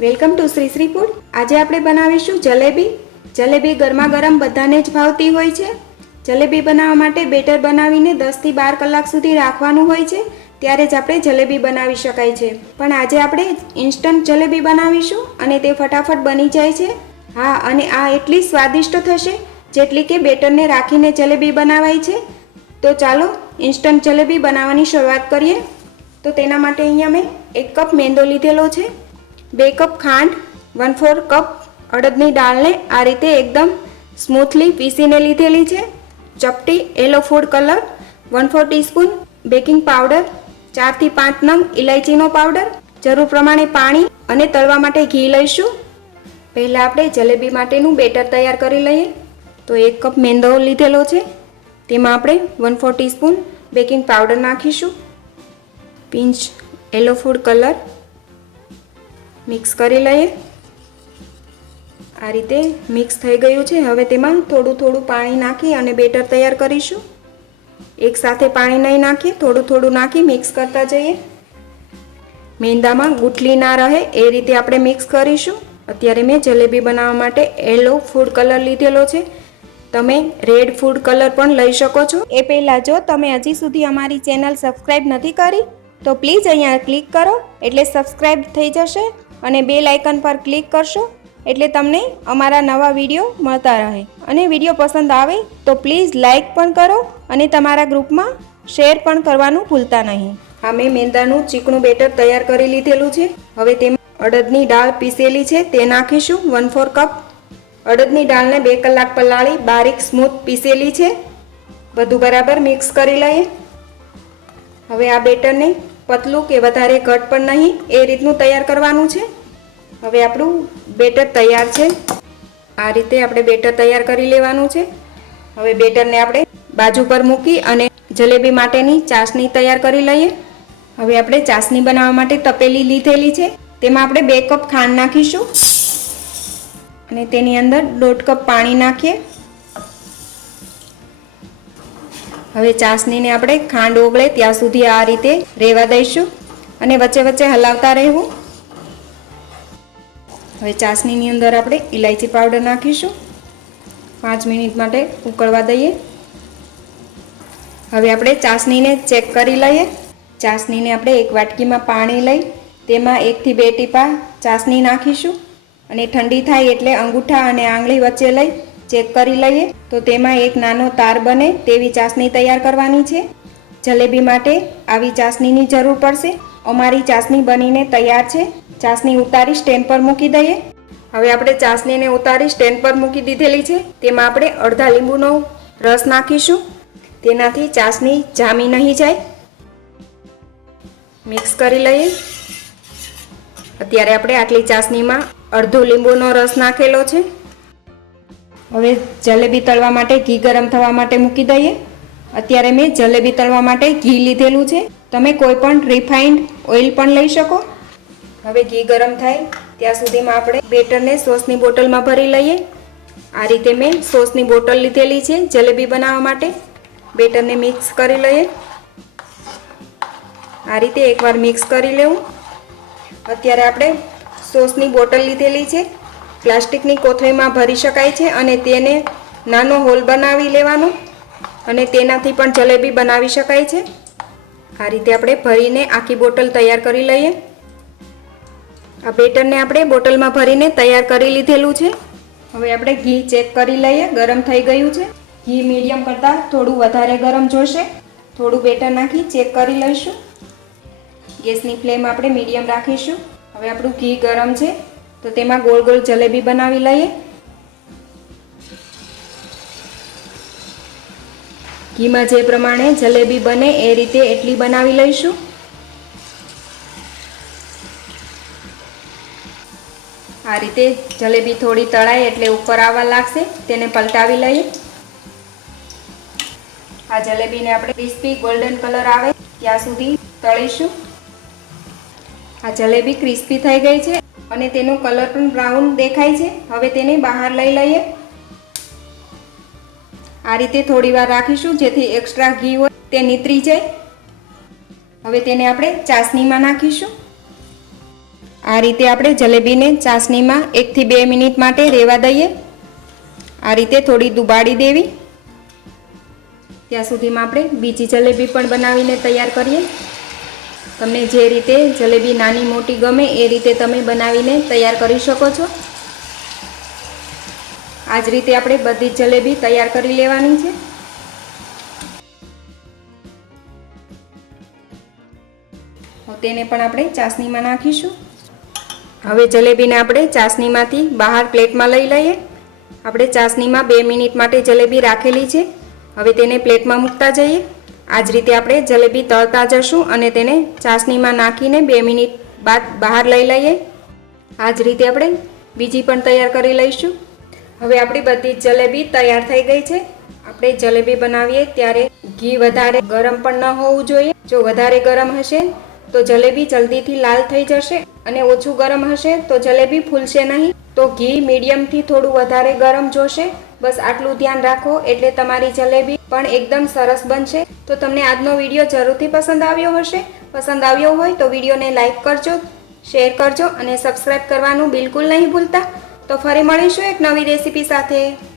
Welcome to Shri Shri food. આજે આપણે બનાવીશું જલેબી। જલેબી ગરમા ગરમ બધાને જ ભાવતી હોય છે। જલેબી બનાવવા માટે બેટર બનાવીને 10 થી 12 કલાક સુધી રાખવાનું હોય છે, ત્યારે જ આપણે જલેબી બનાવી શકાય છે। પણ આજે આપણે ઇન્સ્ટન્ટ જલેબી બનાવીશું અને તે ફટાફટ બની જાય છે। હા, અને આ એટલી સ્વાદિષ્ટ થશે જેટલી કે બેટરને રાખીને જલેબી બનાવાય છે। તો ચાલો ઇન્સ્ટન્ટ જલેબી બનાવવાની શરૂઆત કરીએ। તો તેના માટે અહીંયા મેં 1 કપ મેંદો લીધેલો છે, 2 કપ ખાંડ, 1/4 કપ અડદની દાળને આ રીતે એકદમ સ્મૂથલી પીસીને લીધેલી છે, ચપટી yellow food colour, 1/4 teaspoon baking powder, 4 થી 5 નંગ ઇલાયચીનો પાવડર, જરૂર પ્રમાણે પાણી અને તળવા માટે ઘી લઈશું। પહેલાં આપણે જલેબી માટેનું બેટર તૈયાર કરી લઈએ। તો 1 કપ મેંદો લીધેલો છે, તેમાં આપણે 1/4 ટીસ્પૂન બેકિંગ પાવડર નાખીશું, pinch yellow food colour, mix કરી લઈએ। આ રીતે મિક્સ થઈ ગયું છે। હવે તેમાં થોડું થોડું પાણી નાખી અને બેટર તૈયાર કરીશું। એકસાથે પાણી નહીં નાખીએ, થોડું થોડું નાખી મિક્સ કરતા જઈએ। મેંદામાં ગુઠલી ના રહે એ રીતે આપણે મિક્સ કરીશું। અત્યારે મેં જલેબી બનાવવા માટે યલો ફૂડ કલર લીધેલો છે, તમે રેડ ફૂડ કલર પણ લઈ શકો છો। એ પહેલાં જો તમે હજી સુધી અમારી ચેનલ સબસ્ક્રાઈબ નથી કરી તો પ્લીઝ અહીંયા ક્લિક કરો એટલે સબસ્ક્રાઈબ થઈ જશે અને બેલ આઇકન પર ક્લિક કરશો એટલે તમને અમારા નવા વિડીયો મળતા રહે। અને વિડીયો પસંદ આવે તો પ્લીઝ લાઇક પણ કરો અને તમારા ગ્રુપમાં શેર પણ કરવાનું ભૂલતા નહીં। આ મેં મેંદાનું ચીકણું બેટર તૈયાર કરી લીધેલું છે। હવે તેમાં અડદની દાળ પીસેલી છે તે નાખીશું, 1/4 કપ। અડદની દાળને 2 કલાક પલાળી બારીક સ્મૂથ પીસેલી છે। બધું બરાબર મિક્સ કરી લઈએ। હવે આ બેટરને પતલું કે વધારે ઘટ પણ નહીં એ રીતનું તૈયાર કરવાનું છે। હવે આપણું બેટર તૈયાર છે। આ રીતે આપણે બેટર તૈયાર કરી લેવાનું છે। હવે બેટરને આપણે બાજુ પર મૂકી અને જલેબી માટેની ચાસણી તૈયાર કરી લઈએ। હવે આપણે ચાસણી બનાવવા માટે તપેલી લીધેલી છે, તેમાં આપણે 2 કપ ખાંડ નાખીશું અને તેની અંદર 1/2 કપ પાણી નાખીએ। હવે ચાસણીને આપણે ખાંડ ઓગળે ત્યાં સુધી આ રીતે રહેવા દઈશું અને વચ્ચે વચ્ચે હલાવતા રહેવું। હવે ચાસણીની અંદર આપણે ઇલાયચી પાવડર નાખીશું, 5 મિનિટ માટે ઉકળવા દઈએ। હવે આપણે ચાસણીને ચેક કરી લઈએ। ચાસણીને આપણે એક વાટકીમાં પાણી લઈ તેમાં 1 થી 2 ટીપા ચાસણી નાખીશું અને ઠંડી થાય એટલે અંગૂઠા અને આંગળી વચ્ચે લઈ ચેક કરી લઈએ તો તેમાં એક નાનો તાર બને તેવી ચાસણી તૈયાર કરવાની છે। જલેબી માટે આવી ચાસણીની જરૂર પડશે। અમારી ચાસણી બનીને તૈયાર છે। ચાસણી ઉતારી સ્ટેન્ડ પર મૂકી દઈએ। હવે આપણે ચાસણીને ઉતારી સ્ટેન્ડ પર મૂકી દીધેલી છે, તેમાં આપણે અડધા લીંબુનો રસ નાખીશું, તેનાથી ચાસણી જામી નહીં જાય। મિક્સ કરી લઈએ। અત્યારે આપણે આટલી ચાસણીમાં અડધો લીંબુનો રસ નાખેલો છે। હવે જલેબી તળવા માટે ઘી ગરમ થવા માટે મૂકી દઈએ। અત્યારે મેં જલેબી તળવા માટે ઘી લીધેલું છે, તમે કોઈ પણ રિફાઇન્ડ ઓઇલ પણ લઈ શકો। હવે ઘી ગરમ થાય ત્યાં સુધીમાં આપણે બેટરને સોસની બોટલમાં ભરી લઈએ। આ રીતે મેં સોસની બોટલ લીધેલી છે જલેબી બનાવવા માટે। બેટરને મિક્સ કરી લઈએ। આ રીતે એકવાર મિક્સ કરી લેવું। અત્યારે આપણે સોસની બોટલ લીધેલી છે, પ્લાસ્ટિકની કોથળીમાં ભરી શકાય છે અને તેને નાનો હોલ બનાવી લેવાનો અને તેનાથી પણ જલેબી બનાવી શકાય છે। આ રીતે આપણે ભરીને આખી બોટલ તૈયાર કરી લઈએ। આ બેટરને આપણે બોટલમાં ભરીને તૈયાર કરી લીધેલું છે। હવે આપણે ઘી ચેક કરી લઈએ, ગરમ થઈ ગયું છે। ઘી મીડિયમ કરતાં થોડું વધારે ગરમ જોશે। થોડું બેટર નાખી ચેક કરી લઈશું। ગેસની ફ્લેમ આપણે મીડિયમ રાખીશું। હવે આપણું ઘી ગરમ છે તો તેમાં ગોળ ગોળ જલેબી બનાવી લઈએ। ઘીમાં જે પ્રમાણે જલેબી બને એ રીતે એટલી બનાવી લઈશું। આ રીતે જલેબી થોડી તળાય એટલે ઉપર આવવા લાગશે, તેને પલટાવી લઈએ। આ જલેબીને આપણે ક્રિસ્પી ગોલ્ડન કલર આવે ત્યાં સુધી તળીશું। આ જલેબી ક્રિસ્પી થઈ ગઈ છે અને તેનો કલર પણ બ્રાઉન દેખાય છે। હવે તેને બહાર લઈ લઈએ। આ રીતે થોડી વાર રાખીશું જેથી એક્સ્ટ્રા ઘી હોય તે નીતરી જાય। હવે તેને આપણે ચાસણીમાં નાખીશું। આ રીતે આપણે જલેબીને ચાસણીમાં 1 થી 2 મિનિટ માટે રહેવા દઈએ. આ રીતે થોડી દુબાડી દેવી. ત્યાં સુધીમાં આપણે બીજી જલેબી પણ બનાવીને તૈયાર કરીએ. તમને જે રીતે જલેબી નાની મોટી ગમે એ રીતે તમે બનાવીને તૈયાર કરી શકો છો. આ જ રીતે આપણે બધી જ જલેબી તૈયાર કરી લેવાની છે. તેને પણ આપણે ચાસણીમાં નાખીશું. હવે જલેબીને આપણે ચાસણીમાંથી બહાર પ્લેટમાં લઈ લઈએ. આપણે ચાસણીમાં 2 મિનિટ માટે જલેબી રાખેલી છે. હવે તેને પ્લેટમાં મૂકતા જઈએ. આ જ રીતે આપણે જલેબી તળતા જશું અને તેને ચાસણીમાં નાખીને 2 મિનિટ બાદ બહાર લઈ લઈએ. આ જ રીતે આપણે બીજી પણ તૈયાર કરી લઈશું. હવે આપણી બધી જ જલેબી તૈયાર થઈ ગઈ છે. આપણે જલેબી બનાવીએ ત્યારે ઘી વધારે ગરમ પણ ન હોવું જોઈએ. જો વધારે ગરમ હશે તો જલેબી જલ્દીથી લાલ થઈ જશે અને ઓછું ગરમ હશે તો જલેબી ફૂલશે નહીં. તો ઘી મીડિયમથી થોડું વધારે ગરમ જોશે. બસ આટલું ધ્યાન રાખો એટલે તમારી જલેબી પણ એકદમ સરસ બનશે. તો તમને આજનો વિડીયો જરૂરથી પસંદ આવ્યો હશે. પસંદ આવ્યો હોય તો વિડીયોને લાઈક કરજો, શેર કરજો અને સબસ્ક્રાઈબ કરવાનું બિલકુલ નહીં ભૂલતા. તો ફરી મળીશું એક નવી રેસીપી સાથે.